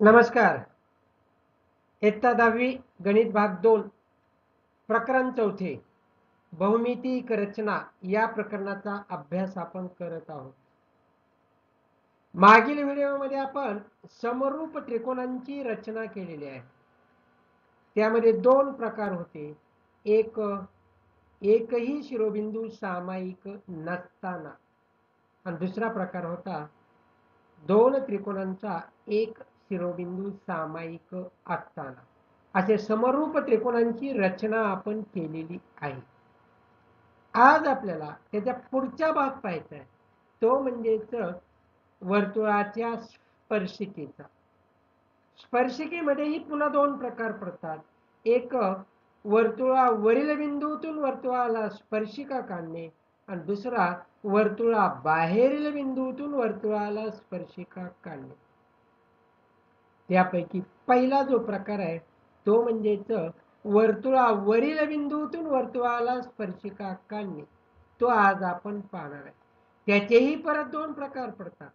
नमस्कार. इयत्ता 10वी गणित भाग 2 प्रकरण 4 बहुमितिक रचना या प्रकरणाचा अभ्यास आपण करत आहोत. मागील व्हिडिओमध्ये आपण समरूप त्रिकोणांची रचना केलेली आहे. त्यामध्ये 2 प्रकार होते. एकही शिरोबिंदू सामायिक नसताना आणि दुसरा प्रकार होता 2 त्रिकोणांचा एक शिरोबिंदू सामायिक असताना. असे समरूप त्रिकोणांची रचना आपण केलेली आहे. आज आपल्याला त्याचा पुढचा भाग पाहायचा आहे, तो म्हणजेच वर्तुळाच्या स्पर्शिकेचा. स्पर्शिकेमध्येही पुन्हा 2 प्रकार पडतात. एक वर्तुळावरील बिंदूतून वर्तुळाला स्पर्शिका काढणे आणि दुसरा वर्तुळाबाहेरील बिंदूतून वर्तुळाला स्पर्शिका काढणे. त्यापैकी पहिला जो प्रकार आहे तो म्हणजेच वर्तुळावरील बिंदूतून वर्तुळाला स्पर्शिका काढणे, तो आज आपण पाहणार आहे. त्याचेही परत 2 प्रकार पडतात.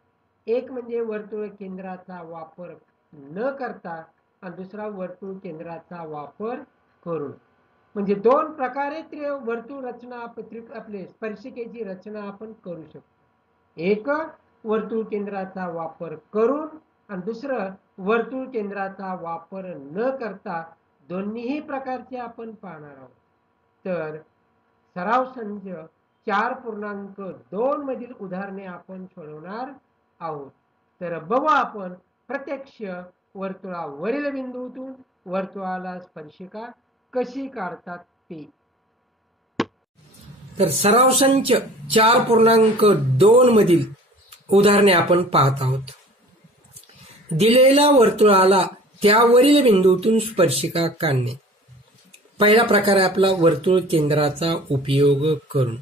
एक म्हणजे वर्तुळ केंद्राचा वापर न करता आणि दुसरा वर्तुळ केंद्राचा वापर करून. म्हणजे 2 प्रकारे वर्तुळ रचना आपले स्पर्शिकेची रचना आपण करू शकतो. एक वर्तुळ केंद्राचा वापर करून आणि दुसरं वर्तुळ केंद्राचा वापर न करता. दोन्हीही प्रकारचे आपण पाहणार आहोत. तर सराव संच 4.2 मधील उदाहरणे आपण सोडवणार आहोत. तर बघू आपण प्रत्यक्ष वर्तुळावरील बिंदूतून वर्तुळाला स्पर्शिका कशी काढतात ते. तर सराव संच 4.2 मधील उदाहरणे आपण पाहत आहोत. दिलेल्या वर्तुळाला त्यावरील बिंदूतून स्पर्शिका काढणे. पहिला प्रकार आहे आपला वर्तुळ केंद्राचा उपयोग करून.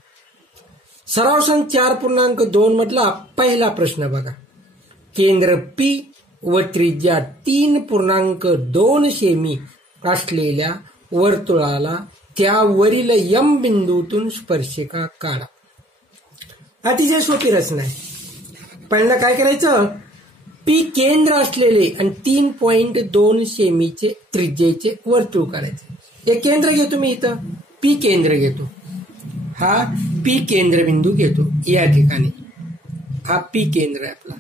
सराव संच 4.2 मधला पहिला प्रश्न बघा. केंद्र P व त्रिज्या 3.2 सेमी असलेल्या वर्तुळाला त्यावरील M बिंदूतून स्पर्शिका काढा. अतिशय सोपी रचना आहे. पहिल्यांदा काय करायचं, P केंद्र असलेले आणि 3.2 सेमीचे त्रिज्येचे वर्तुळ काढायचे. एक केंद्र घेतो मी इथं, P केंद्र घेतो. हा P केंद्रबिंदू घेतो या ठिकाणी. हा P केंद्र आहे आपला.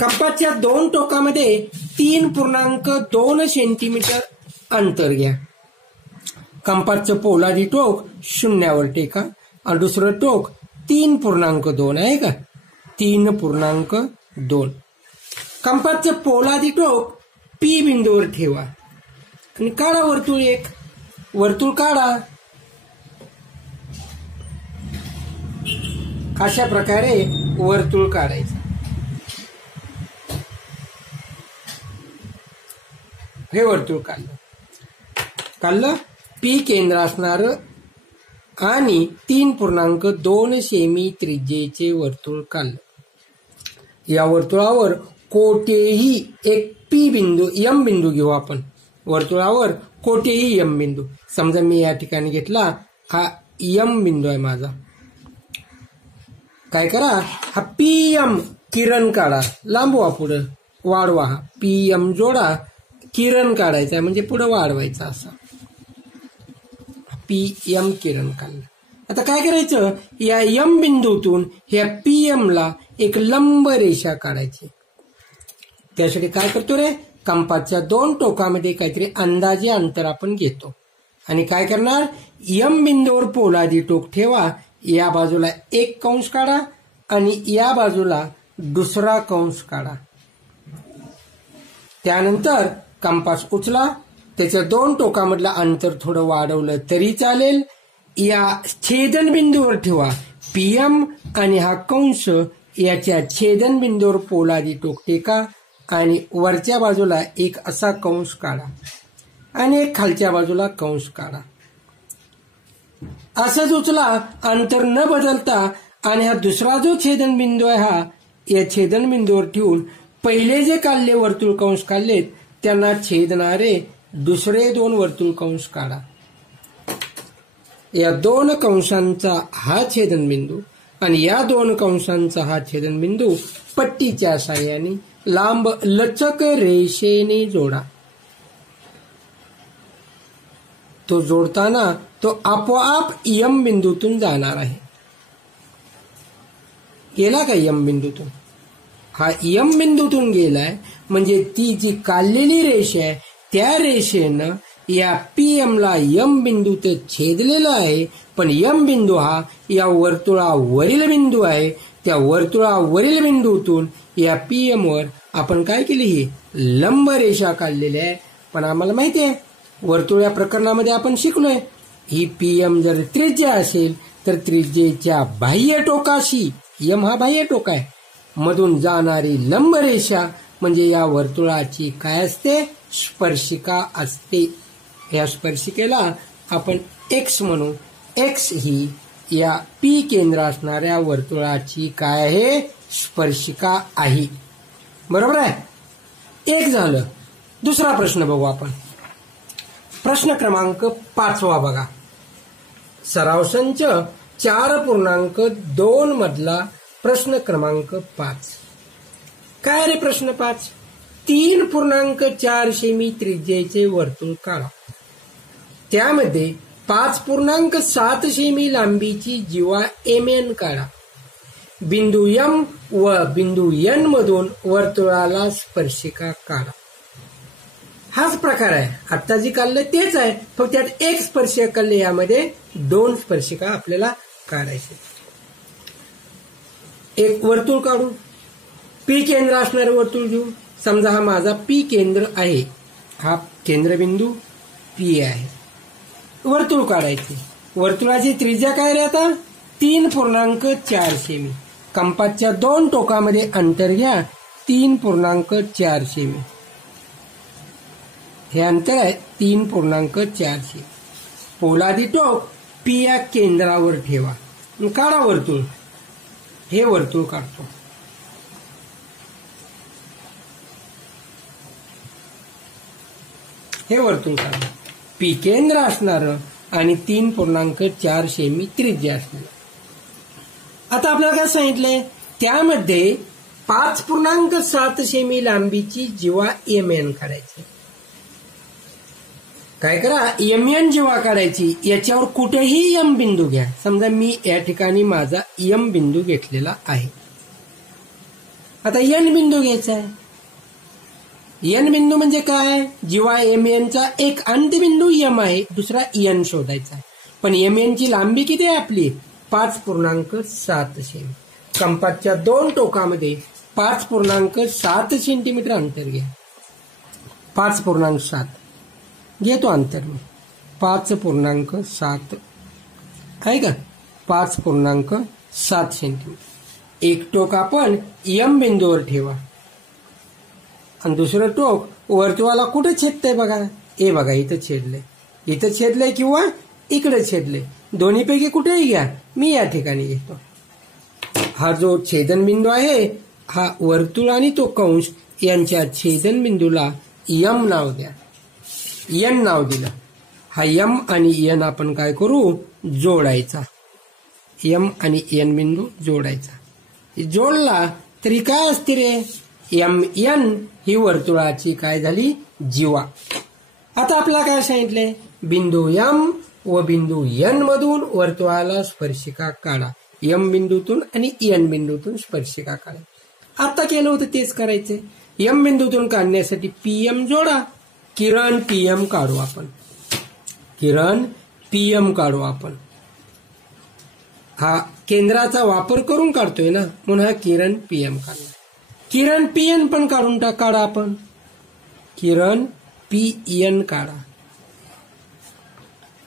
कंपासच्या 2 टोकामध्ये 3.2 सेंटीमीटर अंतर घ्या. कंपासचं पोलादी टोक 0 टेका आणि दुसरं टोक 3.2 आहे का, 3.2. कंपासचे पोलादी टोक P बिंदूवर ठेवा आणि काढा वर्तुळ. एक वर्तुळ काढा. अशा प्रकारे वर्तुळ काढायचं. हे वर्तुळ काढलं. P केंद्र असणार आणि 3.2 सेमी त्रिज्येचे वर्तुळ काढलं. या वर्तुळावर कोठेही एक P बिंदू M बिंदू घेऊ आपण. वर्तुळावर कोठेही M बिंदू. समजा मी या ठिकाणी घेतला, हा M बिंदू आहे माझा. काय करा, हा PM किरण काढा. लांबवा पुढं वाढवा. हा PM जोडा, किरण काढायचा आहे म्हणजे पुढे वाढवायचा. असा PM किरण काढलं. आता काय करायचं, या M बिंदूतून ह्या PM ला एक लंब रेषा काढायची. त्यासाठी काय करतो रे, कंपासच्या 2 टोकामध्ये काहीतरी अंदाजे अंतर आपण घेतो आणि काय करणार, M बिंदूवर पोलादी टोक ठेवा. या बाजूला एक कंस काढा आणि या बाजूला दुसरा कंस काढा. त्यानंतर कंपास उचला. त्याच्या 2 टोकामधलं अंतर थोडं वाढवलं तरी चालेल. या छेदनबिंदूवर ठेवा PM आणि हा कंस याच्या छेदनबिंदूवर पोलादी टोक टेका आणि वरच्या बाजूला एक असा कंस काढा आणि एक खालच्या बाजूला कंस काढा. असंच उचला अंतर न बदलता आणि हा दुसरा जो छेदनबिंदू आहे हा या छेदनबिंदूवर ठेवून पहिले जे काढले वर्तुळ कंस काढलेत त्यांना छेदणारे दुसरे 2 वर्तुळ कंस काढा. या 2 कंसांचा हा छेदनबिंदू आणि या 2 कंसांचा हा छेदनबिंदू पट्टीच्या साहाय्याने लांब लचक रेषेने जोडा. तो जोडताना तो आपोआप यम बिंदूतून जाणार आहे. गेला का यम बिंदूतून? हा यम बिंदूतून गेलाय म्हणजे ती जी काढलेली रेषा आहे त्या रेषेनं या PM ला यम बिंदूत छेदलेला आहे. पण यम बिंदू हा या वर्तुळावरील बिंदू आहे. त्या वर्तुळावरील बिंदूतून या PM वर आपण काय केली? ही लंब रेषा काढलेली आहे. पण आम्हाला माहिती आहे वर्तुळ या प्रकरणामध्ये आपण शिकलोय ही PM जर त्रिज्या असेल तर त्रिज्येच्या बाह्य टोकाशी, यम हा बाह्य टोक आहे, मधून जाणारी लंब रेषा म्हणजे या वर्तुळाची काय असते? स्पर्शिका असते. या स्पर्शिकेला आपण X म्हणू. X ही या P केंद्र असणाऱ्या वर्तुळाची काय आहे? स्पर्शिका आहे. बरोबर आहे? एक झालं. दुसरा प्रश्न बघू आपण. प्रश्न क्रमांक 5 बघा. सराव संच 4.2 मधला प्रश्न क्रमांक 5. काय रे प्रश्न 5? 3.4 सेमी त्रिज्येचे वर्तुळ काढा. त्यामध्ये 5.7 सेमी लांबीची जीवा MN काढा. बिंदू M व बिंदू N मधून वर्तुळाला स्पर्शिका काढा. हाच प्रकार आहे. आता जी काढलं तेच आहे, फक्त त्यात एक स्पर्शिका काढले, यामध्ये 2 स्पर्शिका आपल्याला काढायचे. एक वर्तुळ काढू. P केंद्र असणारे वर्तुळ घेऊ. समजा हा माझा P केंद्र आहे. हा केंद्रबिंदू P आहे. वर्तुळ काढायचे. वर्तुळाची त्रिज्या काय रे आता? 3.4 सेमी. कंपासच्या 2 टोकामध्ये अंतर घ्या. 3.4 सेमी हे अंतर आहे. 3.4 सेमी. पोलादी टोक P या केंद्रावर ठेवा. काढा वर्तुळ. हे वर्तुळ काढतो. हे वर्तुळ काढा. P केंद्र असणार आणि 3.4 सेमी त्रिज्या असणार. आता आपल्याला काय सांगितलंय? त्यामध्ये 5.7 सेमी लांबीची जीवा MN काढायची. काय करा? MN जीवा काढायची. याच्यावर कुठेही M बिंदू घ्या. समजा मी या ठिकाणी माझा M बिंदू घेतलेला आहे. आता N बिंदू घ्यायचा आहे. N बिंदू म्हणजे काय? जीवा MN चा एक अंतबिंदू M आहे, दुसरा N शोधायचा आहे. पण MN ची लांबी किती आहे आपली? 5.7 सेमी. कंपासच्या 2 टोकामध्ये 5.7 सेंटीमीटर अंतर घ्या. 5.7 घेतो अंतर मी. 5.7 आहे का? 5.7 सेंटीमीटर. एक टोक आपण M बिंदूवर ठेवा आणि दुसरं टोक वर्तुळाला कुठे छेदतंय बघा. हे बघा इथं छेदलंय, इथं छेदलंय किंवा इकडे छेदलंय. दोन्हीपैकी कुठेही घ्या. मी या ठिकाणी घेतो. हा जो छेदनबिंदू आहे हा वर्तुळ आणि तो कंस यांच्या छेदनबिंदूला M नाव द्या. N नाव दिलं. हा M आणि N आपण काय करू? जोडायचा. M आणि N बिंदू जोडायचा. जोडला तरी काय असते रे? MN ही वर्तुळाची काय झाली? जीवा. आता आपल्याला काय सांगितलंय? बिंदू M व बिंदू N मधून वर्तुळाला स्पर्शिका काढा. M बिंदूतून आणि N बिंदूतून स्पर्शिका काढा. आता केलं होतं तेच करायचंय. M बिंदूतून काढण्यासाठी PM जोडा. किरण PM काढू आपण. किरण PM काढू आपण. हा केंद्राचा वापर करून काढतोय ना, म्हणून हा किरण PM काढला. किरण PN पण काढून काढा आपण. किरण PN काढा.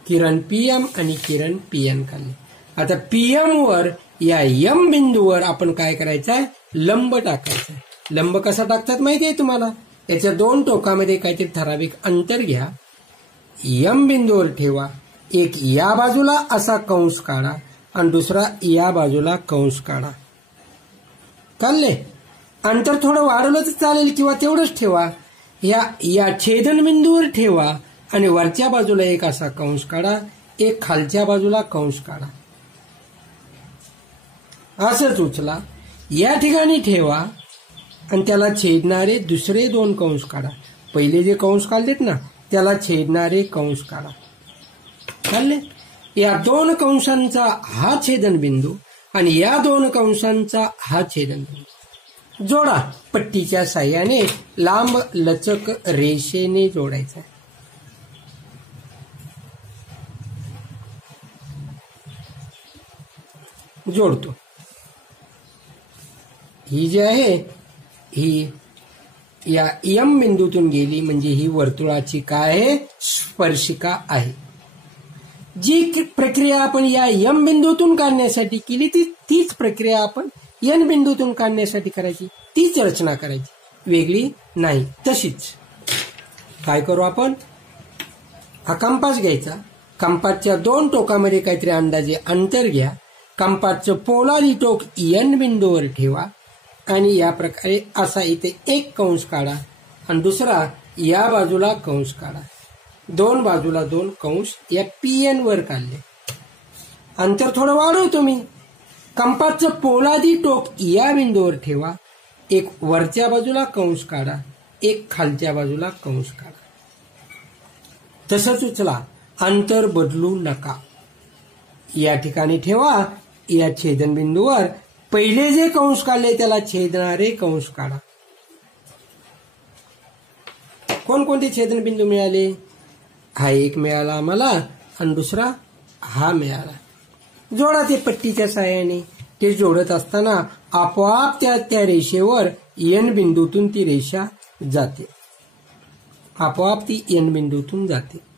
किरण PM आणि किरण PN काढले. आता PM वर या M बिंदूवर आपण काय करायचं आहे? लंब टाकायचा आहे. लंब कसा टाकतात माहिती आहे तुम्हाला? याच्या 2 टोकामध्ये काहीतरी ठराविक अंतर घ्या. M बिंदूवर ठेवा. एक या बाजूला असा कंस काढा आणि दुसरा या बाजूला कंस काढा. काढले? अंतर थोडं वाढवलं तर चालेल किंवा तेवढंच ठेवा. या छेदनबिंदूवर ठेवा आणि वरच्या बाजूला एक असा कंस काढा. एक खालच्या बाजूला कंस काढा. असंच उचला. या ठिकाणी ठेवा आणि त्याला छेदणारे दुसरे दोन कंस काढा. पहिले जे कंस काढलेत ना त्याला छेदणारे कंस काढा. काढले. या दोन कंसांचा हा छेदनबिंदू आणि या दोन कंसांचा हा छेदनबिंदू जोडा. पट्टीच्या साह्याने लांब लचक रेषेने जोडायचा. जोडतो. ही जी आहे ही या यम बिंदूतून गेली म्हणजे ही वर्तुळाची काय आहे, स्पर्शिका आहे. जी प्रक्रिया आपण या यम बिंदूतून काढण्यासाठी केली तीच प्रक्रिया आपण एन बिंदूतून काढण्यासाठी करायची. तीच रचना करायची, वेगळी नाही. तशीच काय करू आपण, हा कंपास घ्यायचा. कंपासच्या दोन टोकामध्ये काहीतरी अंदाजे अंतर घ्या. कंपासचं पोलारी टोक एन बिंदूवर ठेवा आणि या प्रकारे असा इथे एक कंस काढा आणि दुसरा या बाजूला कंस काढा. दोन बाजूला दोन कंस या पीएन वर काढले. अंतर थोडं वाढवतो मी. कंपासचं पोलादी टोक या बिंदूवर ठेवा. एक वरच्या बाजूला कंस काढा, एक खालच्या बाजूला कंस काढा. तसंच उचला, अंतर बदलू नका. या ठिकाणी ठेवा. या छेदनबिंदूवर पहिले जे कंस काढले त्याला छेदणारे कंस काढा. कोणकोणते छेदनबिंदू मिळाले, हा एक मिळाला आम्हाला आणि दुसरा हा मिळाला. जोडा ते पट्टीच्या साह्याने. ते जोडत असताना आपोआप त्या रेषेवर एन बिंदूतून ती रेषा जाते. आपोआप ती एन बिंदूतून जाते.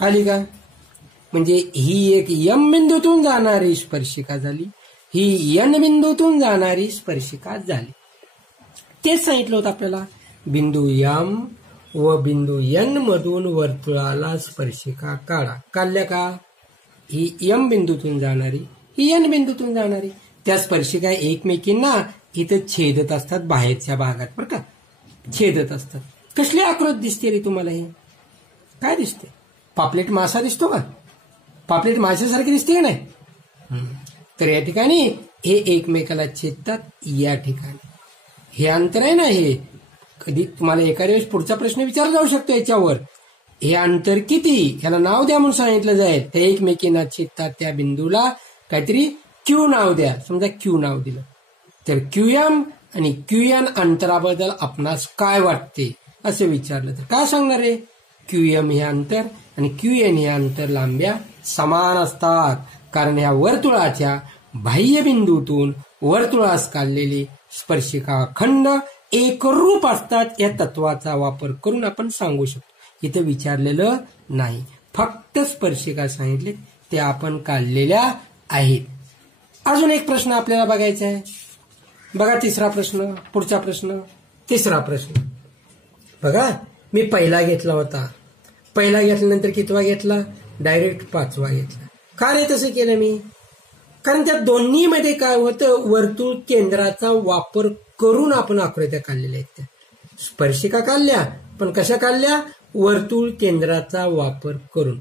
आली का? म्हणजे ही एक यम बिंदूतून जाणारी स्पर्शिका झाली, ही एन बिंदूतून जाणारी स्पर्शिका झाली. तेच सांगितलं होतं आपल्याला. बिंदू यम व बिंदू एन मधून वर्तुळाला स्पर्शिका काढा. काढल्या का? ही यम बिंदूतून जाणारी, ही एन बिंदूतून जाणारी. त्या स्पर्शिका एकमेकींना इथं छेदत असतात, बाहेरच्या भागात बरं का छेदत असतात. कसली आकृती दिसते रे तुम्हाला? हे काय दिसते? पापलेट मासा दिसतो का? पापलेट माशासारखी दिसते का नाही? तर या ठिकाणी हे एकमेकाला छेदतात. या ठिकाणी हे अंतर आहे ना, हे कधी तुम्हाला एखाद्या वेळेस पुढचा प्रश्न विचारला जाऊ शकतो याच्यावर. हे अंतर किती, ह्याला नाव द्या म्हणून सांगितलं जाईल. ते एकमेकींना छेदतात. त्या बिंदूला काहीतरी क्यू नाव द्या. समजा क्यू नाव दिलं तर क्यूएम आणि क्यूएन अंतराबद्दल आपणास काय वाटते असं विचारलं तर काय सांगणार आहे? क्यूएम हे अंतर आणि क्यूएन हे अंतर लांब्या समान असतात, कारण ह्या वर्तुळाच्या बाह्य बिंदूतून वर्तुळास काढलेले स्पर्शिका खंड एकरूप असतात. या तत्वाचा वापर करून आपण सांगू शकतो. इथं विचारलेलं नाही, फक्त स्पर्शिका सांगितले ते आपण काढलेल्या आहेत. अजून एक प्रश्न आपल्याला बघायचा आहे. बघा तिसरा प्रश्न, पुढचा प्रश्न, तिसरा प्रश्न बघा. मी पहिला घेतला होता. पहिला घेतल्यानंतर कितवा घेतला? डायरेक्ट पाचवा घेतला. का रे तसं केलं मी? कारण त्या दोन्ही मध्ये काय होतं, वर्तुळ केंद्राचा वापर करून आपण आकृत्या काढलेल्या आहेत. त्या स्पर्शिका काढल्या, पण कशा काढल्या? वर्तुळ केंद्राचा वापर करून.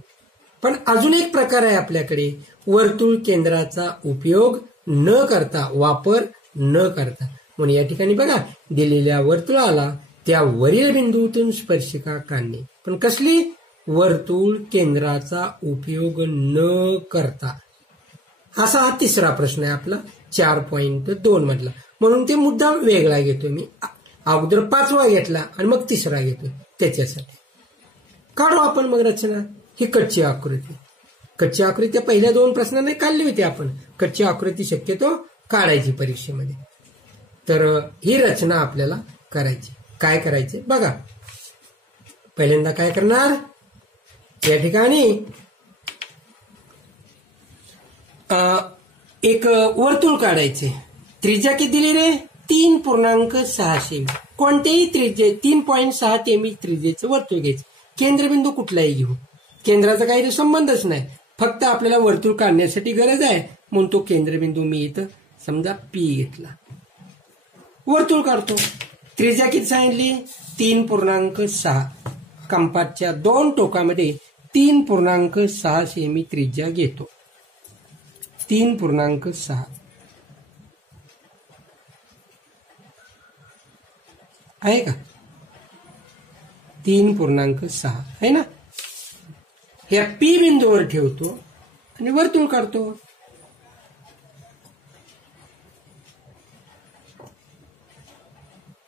पण अजून एक प्रकार आहे आपल्याकडे, वर्तुळ केंद्राचा उपयोग न करता, वापर न करता. म्हणून या ठिकाणी बघा, दिलेल्या वर्तुळाला त्या वरील बिंदूतून स्पर्शिका काढणे. पण कसली? वर्तुळ केंद्राचा उपयोग न करता. असा हा तिसरा प्रश्न आहे आपला 4.2 मधला. म्हणून ते मुद्दा वेगळा घेतो मी. अगोदर पाचवा घेतला आणि मग तिसरा घेतो. त्याच्यासाठी काढू आपण मग रचना. ही कच्ची आकृती. कच्ची आकृती पहिल्या दोन प्रश्नांनी काढली होती आपण. कच्ची आकृती शक्यतो काढायची परीक्षेमध्ये. तर ही रचना आपल्याला करायची. काय करायचे बघा. पहिल्यांदा काय करणार, या ठिकाणी एक वर्तुळ काढायचे. त्रिज्या किती दिली रे? 3.6 सेमी. कोणतेही त्रिज्या 3.6 सेमी त्रिज्येचं वर्तुळ घ्यायचं. केंद्रबिंदू कुठलाही घेऊ, केंद्राचा काही संबंधच नाही. फक्त आपल्याला वर्तुळ काढण्यासाठी गरज आहे म्हणून तो केंद्रबिंदू मी इथं समजा पी घेतला. वर्तुळ काढतो. त्रिज्या किती सांगितली? 3.6. कंपासच्या दोन टोकामध्ये 3.6 सेमी त्रिज्या घेतो. 3.6 आहे का? 3.6 आहे ना. ह्या पी बिंदूवर ठेवतो आणि वर्तुळ काढतो.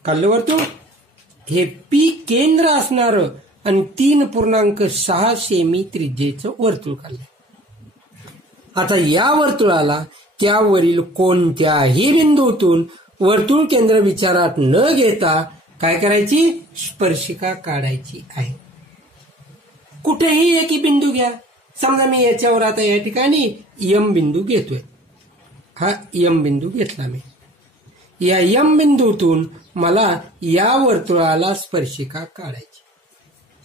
काढलं वर्तुळ. हे पी केंद्र असणार आणि 3.6 सेमी त्रिज्येचं वर्तुळ काढलं. आता या वर्तुळाला त्यावरील कोणत्याही बिंदूतून वर्तुळ केंद्र विचारात न घेता काय करायची? स्पर्शिका काढायची आहे. कुठेही एक बिंदू घ्या. समजा मी याच्यावर आता या ठिकाणी यम बिंदू घेतोय. हा यम बिंदू घेतला मी. या यम बिंदूतून मला या वर्तुळाला स्पर्शिका काढायची.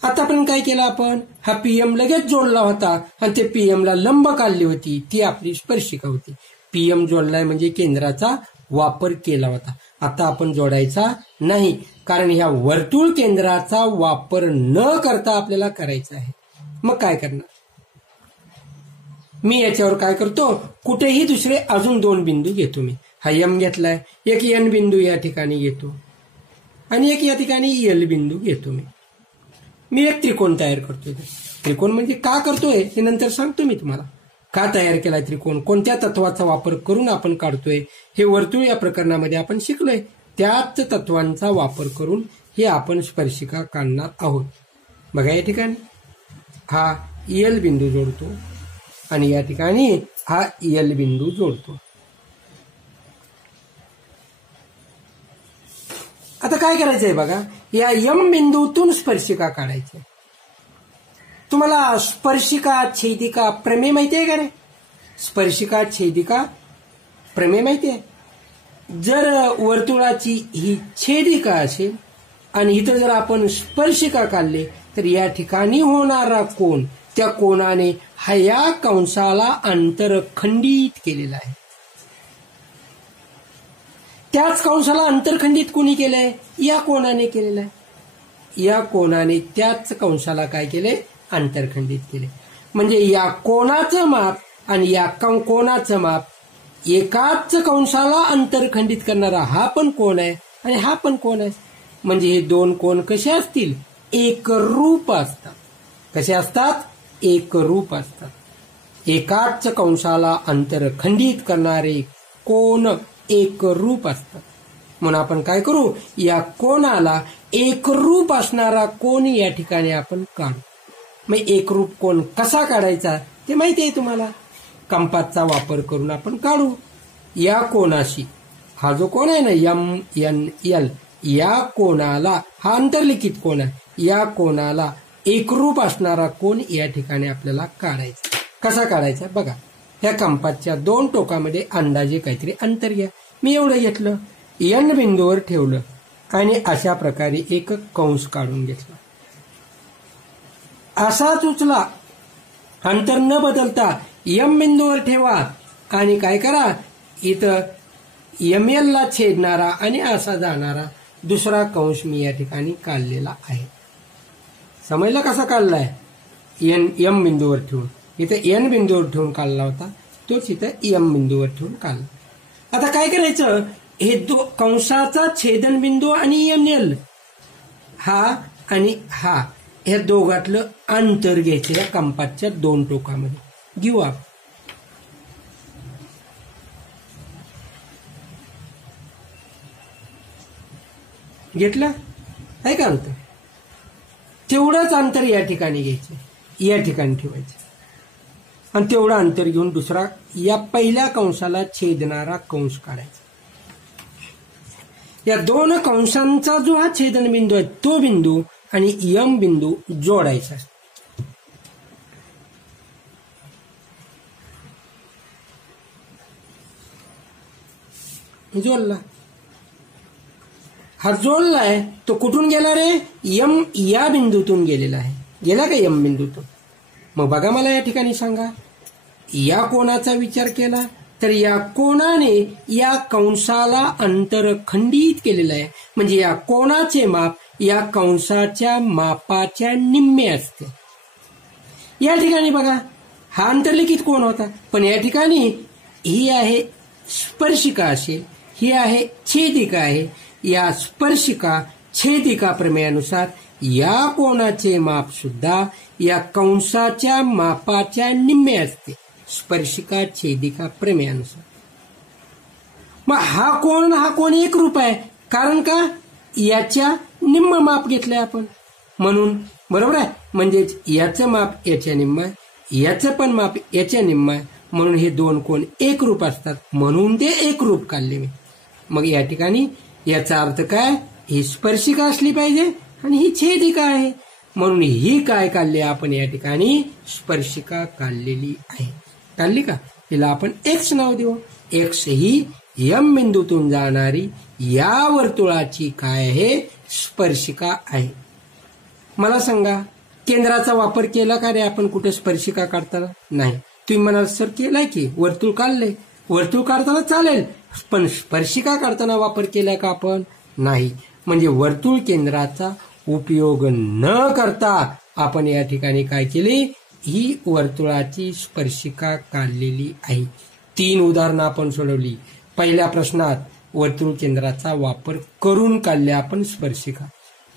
आतापर्यंत काय केलं आपण? हा पीएम लगेच जोडला होता आणि ते पीएमला लंब काढली होती, ती आपली स्पर्शिका होती. पीएम जोडलाय म्हणजे केंद्राचा वापर केला होता. आता आपण जोडायचा नाही, कारण ह्या वर्तुळ केंद्राचा वापर न करता आपल्याला करायचा आहे. मग काय करणार? मी याच्यावर काय करतो? कुठेही दुसरे अजून 2 बिंदू घेतो. मी हा यम घेतलाय, एक एन बिंदू या ठिकाणी घेतो आणि एक या ठिकाणी एल बिंदू घेतो. मी एक त्रिकोण तयार करतोय. त्रिकोण म्हणजे का करतोय हे नंतर सांगतो मी तुम्हाला. का तयार केलाय त्रिकोण, कोणत्या तत्वाचा वापर करून आपण काढतोय हे वर्तुळ या प्रकरणामध्ये आपण शिकलोय. त्याच तत्वांचा वापर करून हे आपण स्पर्शिका काढणार आहोत. बघा या ठिकाणी हा एल बिंदू जोडतो आणि या ठिकाणी हा एल बिंदू जोडतो. आता काय करायचंय बघा, या यम बिंदूतून स्पर्शिका काढायची. तुम्हाला स्पर्शिका छेदिका प्रमेय माहिती आहे का रे? स्पर्शिका छेदिका प्रमेय माहिती आहे? जर वर्तुळाची ही छेदिका असेल आणि इथं जर आपण स्पर्शिका काढले तर या ठिकाणी होणारा कोन, त्या कोनाने हा या कंसाला अंतरखंडित केलेला आहे. त्याच कंसाला अंतरखंडित कोणी केलंय? या कोनाने केलेलं आहे. या कोनाने त्याच कंसाला काय केले? अंतरखंडित केले. म्हणजे या कोनाचं माप आणि या कोनाचं माप एकाच कंसाला अंतरखंडित करणारा हा पण कोण आहे आणि हा पण कोण आहे. म्हणजे हे 2 कोन कसे असतील? एकरूप असतात. कसे असतात? एकरूप असतात. एकाच कंसाला अंतरखंडित करणारे कोन एकरूप असतात. म्हणून आपण काय करू? या कोनाला एकरूप असणारा कोन या ठिकाणी आपण काढू. मग एकरूप कोन कसा काढायचा ते माहिती आहे तुम्हाला. कंपासचा वापर करून आपण काढू. या कोनाशी, हा जो कोन आहे ना यम एन एल, या कोनाला, हा अंतर्लिखित कोन आहे, या कोनाला एकरूप असणारा कोन या ठिकाणी आपल्याला काढायचा. कसा काढायचा बघा. ह्या कंपासच्या 2 टोकामध्ये अंदाजे काहीतरी अंतर घ्या. मी एवढं घेतलं, एन बिंदूवर ठेवलं आणि अशा प्रकारे एक कंस काढून घेतला. असाच उचला, अंतर न बदलता यम बिंदूवर ठेवा आणि काय करा, इथं एमएल ला छेदणारा आणि असा जाणारा दुसरा कंस मी या ठिकाणी काढलेला आहे. समजलं कसा काढलाय? एम बिंदूवर ठेवून. इथं एन बिंदूवर ठेवून काढला होता, तोच इथं एम बिंदूवर ठेवून काढला. आता काय करायचं? हे कंसाचा छेदन बिंदू आणि एमएल हा आणि हा, ह्या दोघातलं अंतर घ्यायचं. या कंपासच्या 2 टोकामध्ये घेऊ आपण. घेतलं आहे का अंतर? तेवढंच अंतर या ठिकाणी घ्यायचं, या ठिकाणी ठेवायचं आणि तेवढं अंतर घेऊन दुसरा या पहिल्या कंसाला छेदणारा कंस काढायचा. या 2 कंसांचा जो हा छेदन बिंदू आहे तो बिंदू आणि यम बिंदू जोडायचा. जोडला. हा जोडलाय तो कुठून गेला रे? यम या बिंदूतून गेलेला आहे. गेला का यम बिंदूतून? मग बघा मला या ठिकाणी सांगा, या कोनाचा विचार केला तर या कोनाने या कंसाला अंतरखंडित केलेलं आहे. म्हणजे या कोनाचे माप या कंसाच्या मापाच्या निम्मे असते. या ठिकाणी बघा, हा अंतर्लिखित कोन होता, पण या ठिकाणी ही आहे स्पर्शिका असेल, ही आहे छेदिका आहे. या स्पर्शिका छेदिका प्रमेयानुसार या कोणाचे माप सुद्धा या कंसाच्या मापाच्या निम्मे असते. स्पर्शिका छेदिका प्रमेयानुसार मग हा कोण एकरूप आहे. कारण का याच्या निम्म माप घेतलंय आपण म्हणून, बरोबर आहे. म्हणजेच याचं माप याच्या निम्म आहे, याचं पण माप याच्या निम्म आहे, म्हणून हे दोन कोण एकरूप असतात, म्हणून ते एकरूप काढले मी. मग या ठिकाणी याचा अर्थ काय, ही स्पर्शिका असली पाहिजे आणि ही छेदिका आहे, म्हणून ही काय काढली आपण या ठिकाणी स्पर्शिका काढलेली आहे. काढली का. तिला आपण एक्स नाव देऊ. एक्स ही यम बिंदूतून जाणारी या वर्तुळाची काय आहे, स्पर्शिका आहे. मला सांगा, केंद्राचा वापर केला का रे आपण कुठे स्पर्शिका काढताना? नाही. तुम्ही म्हणाल सर केलाय की, वर्तुळ काढले, वर्तुळ काढताना चालेल, पण स्पर्शिका काढताना वापर केलाय का आपण? नाही. म्हणजे वर्तुळ केंद्राचा उपयोग न करता आपण या ठिकाणी काय केली, ही वर्तुळाची स्पर्शिका काढलेली आहे. 3 उदाहरणं आपण सोडवली. पहिल्या प्रश्नात वर्तुळ केंद्राचा वापर करून काढले आपण स्पर्शिका.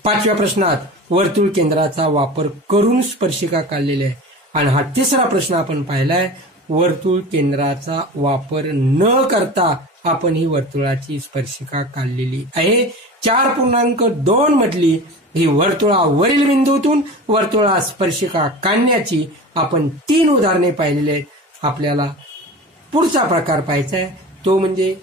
5व्या प्रश्नात वर्तुळ केंद्राचा वापर करून स्पर्शिका काढलेली आहे. आणि हा 3रा प्रश्न आपण पाहिलाय, वर्तुळ केंद्राचा वापर न करता आपण ही वर्तुळाची स्पर्शिका काढलेली आहे. 4.2 मधली ही वर्तुळावरील बिंदूतून वर्तुळा स्पर्शिका काढण्याची आपण 3 उदाहरणे पाहिलेली आहेत. आपल्याला पुढचा प्रकार पाहायचा आहे, तो म्हणजे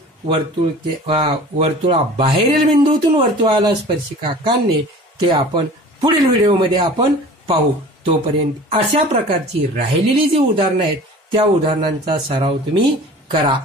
वर्तुळाबाहेरील बिंदूतून वर्तुळाला स्पर्शिका काढणे. ते आपण पुढील व्हिडिओमध्ये आपण पाहू. तोपर्यंत अशा प्रकारची राहिलेली जी उदाहरणं आहेत त्या उदाहरणांचा सराव तुम्ही करा.